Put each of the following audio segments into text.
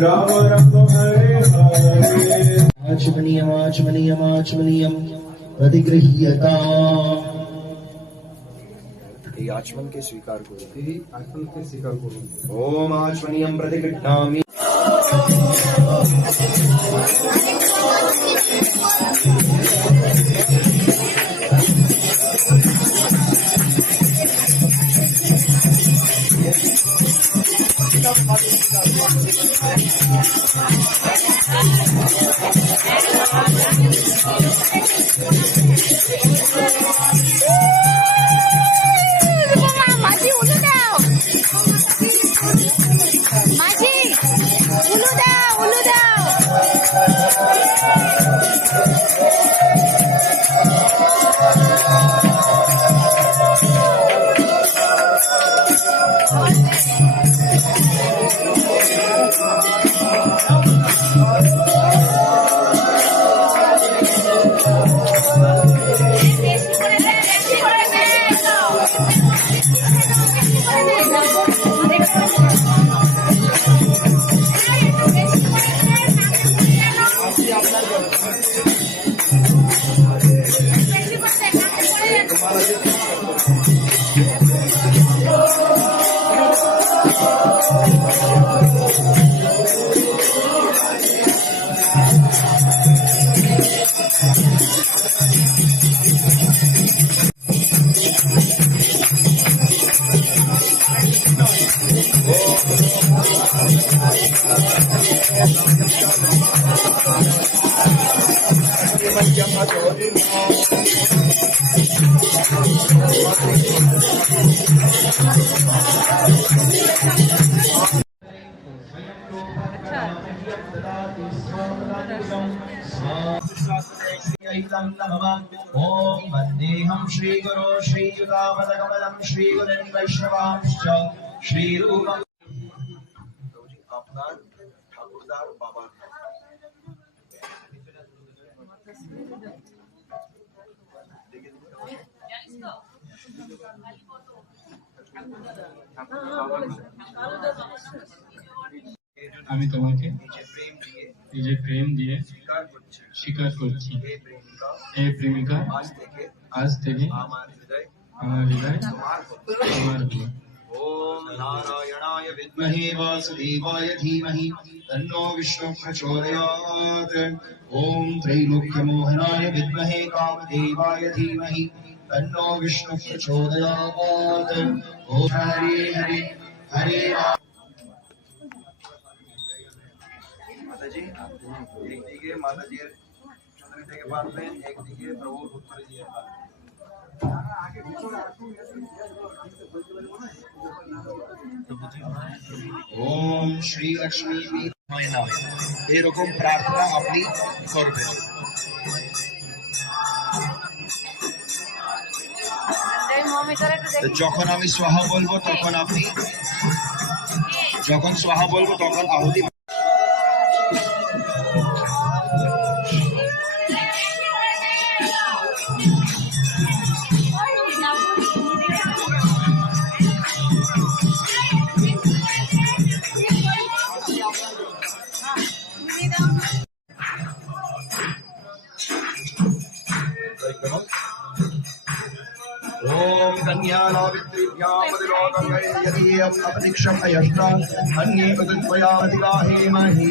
Rama Rama Hare Hare Achmaniyam Achmaniyam Achmaniyam Adigrahiyatam Hari आचमन के स्वीकार करो ओम आचमनीयम प्रतिगृहामी ॐ वन्देऽहं श्रीगुरो श्रीयुतापदकमलं श्रीगुरन् वैष्णवांश्च श्रीरूपम् জমিদার বাবার নাম আমি তোমাকে নিজের প্রেম দিয়ে স্বীকার করছি হে প্রেমিকা আজ থেকে আমার হৃদয় আমার হৃদয় তোমার ॐ नारायणाय विद्महे वासुदेवाय धीमहि तन्नो विष्णुः प्रचोदयात् ॐ त्रैलोक्यमोहनाय विद्महे कामदेवाय धीमहि तन्नो विष्णुः प्रचोदयात् ॐ हरे हरे हरे माता जी एक दीजिए माता जी चंद्र के बाद में एक दीजिए प्रभु पुत्र जी ওম শ্রী লক্ষ্মী এরকম প্রার্থনা আপনি করবেন যখন আমি সোহা বলবো তখন আপনি যখন সোহা বলবো তখন আহুতি ॐ संज्ञानावित्रिभ्यामदिलोकयति अन्ये पृथिव्यामधिगाहेमहि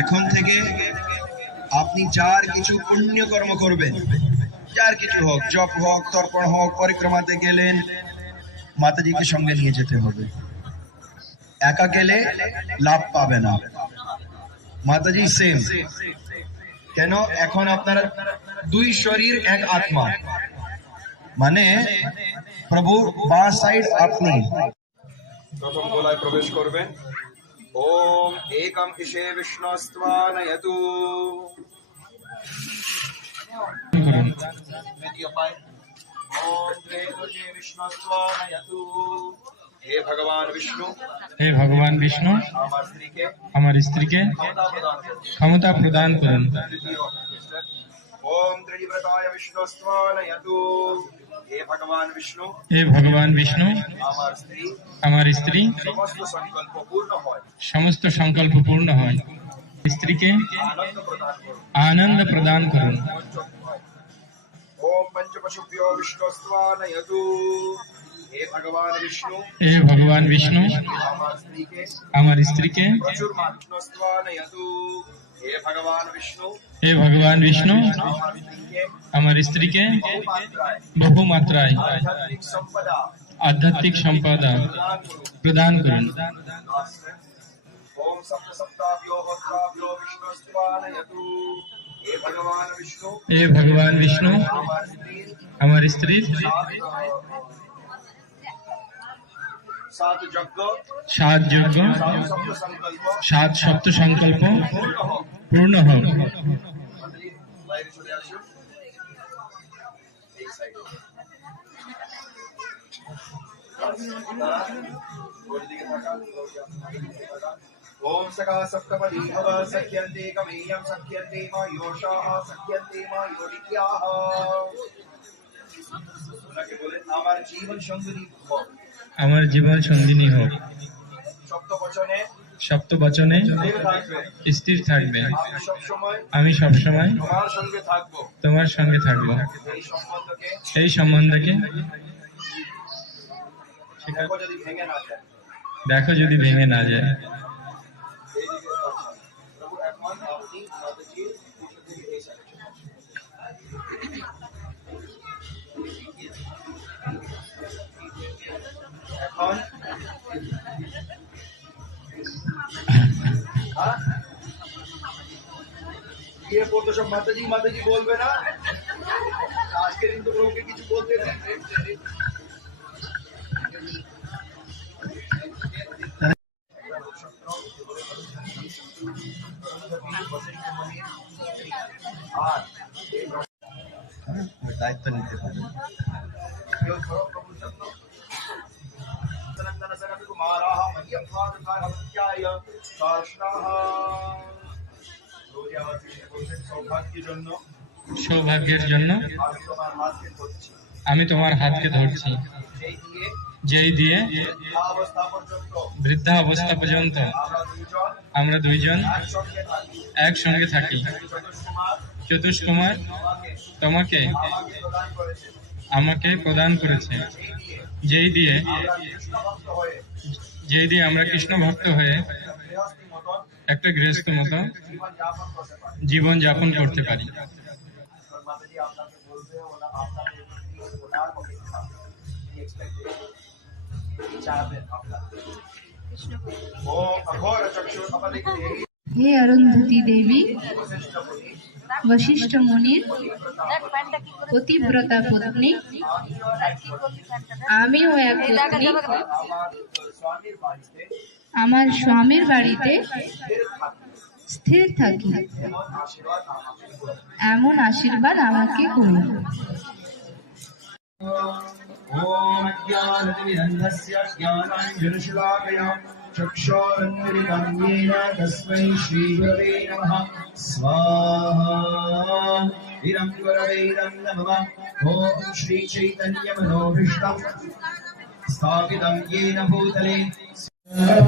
এখন থেকে আপনি যার কিছু পুণ্য কর্ম করবেন যার কিছু হোক জপ হোক তর্পণ হোক পরিক্রমাতে গেলেন মাতাজিকে সঙ্গে নিয়ে যেতে হবে একা গেলে লাভ পাবে না মাতাজি সেম কেন এখন আপনার দুই শরীর এক আত্মা মানে প্রভু বা সাইড আপনি প্রথম গোলায় প্রবেশ করবেন ॐ एकम् इषे विष्णोस्त्वा नयतु হে ভগবান বিষ্ণু হে ভগবান বিষ্ণু আমার স্ত্রীকে আমার স্ত্রীকে ক্ষমতা প্রদান করুন ओम त्रिव्रताय विष्णुस्तवानयतु हे भगवान विष्णु हे भगवान विष्णु আমার স্ত্রী সমস্ত সংকল্প পূর্ণ হয় স্ত্রীকে আনন্দ প্রদান করুন হে ভগবান বিষ্ণু আমার স্ত্রীকে हे भगवान विष्णु हमारी स्त्री के बहु मात्राए आध्यात्मिक संपदा प्रदान करें हे भगवान विष्णु हमारी स्त्री सात यज्ञ सात सप्त संकल्प पूर्ण हो ओम सखा सप्तपदी भव सख्यन्ते कमेयं सख्यन्ते मा योषाः सख्यन्ते मा योनिक्याः আমার জীবন সঙ্গিনী হোক সপ্ত বচনে স্থির থাকবে আমি সবসময় তোমার সঙ্গে থাকবো এই সম্বন্ধকে দেখো যদি ভেঙে না যায় এরপর তো সব মাতাজি মাতাজি বলবে না আজকে কিন্তু লোকে কিছু বলতে দায়িত্ব নিতে পারে কুমারা সৌভাগ্যের জন্য আমি তোমার হাতকে ধরছি যেই দিয়ে বৃদ্ধা অবস্থা পর্যন্ত আমরা দুইজন একসঙ্গে থাকি চতুষ কুমার তোমাকে আমাকে প্রদান করেছে যেই দিয়ে যেই দিয়ে আমরা কৃষ্ণ ভক্ত হয়ে একটা গৃহস্থ মতো জীবন যাপন করতে পারি হে অরুন্ধতি দেবী বশিষ্ঠ মনির পতিব্রতা পত্নী আমিও এক পত্নী আমার স্বামীর বাড়িতে স্থির থাকি এমন আশীর্বাদ আমাকে করুন श्रीचैतन्यमनोभीष्टम् स्थापितम् येन भूतले स्वाहा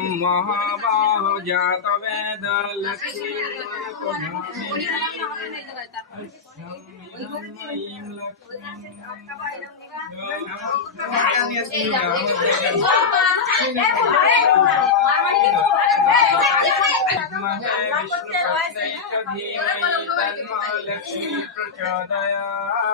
त्वं महाबाहो विष्णुपत्नैः धीमहि तन्मा लक्ष्मी प्रचोदयात्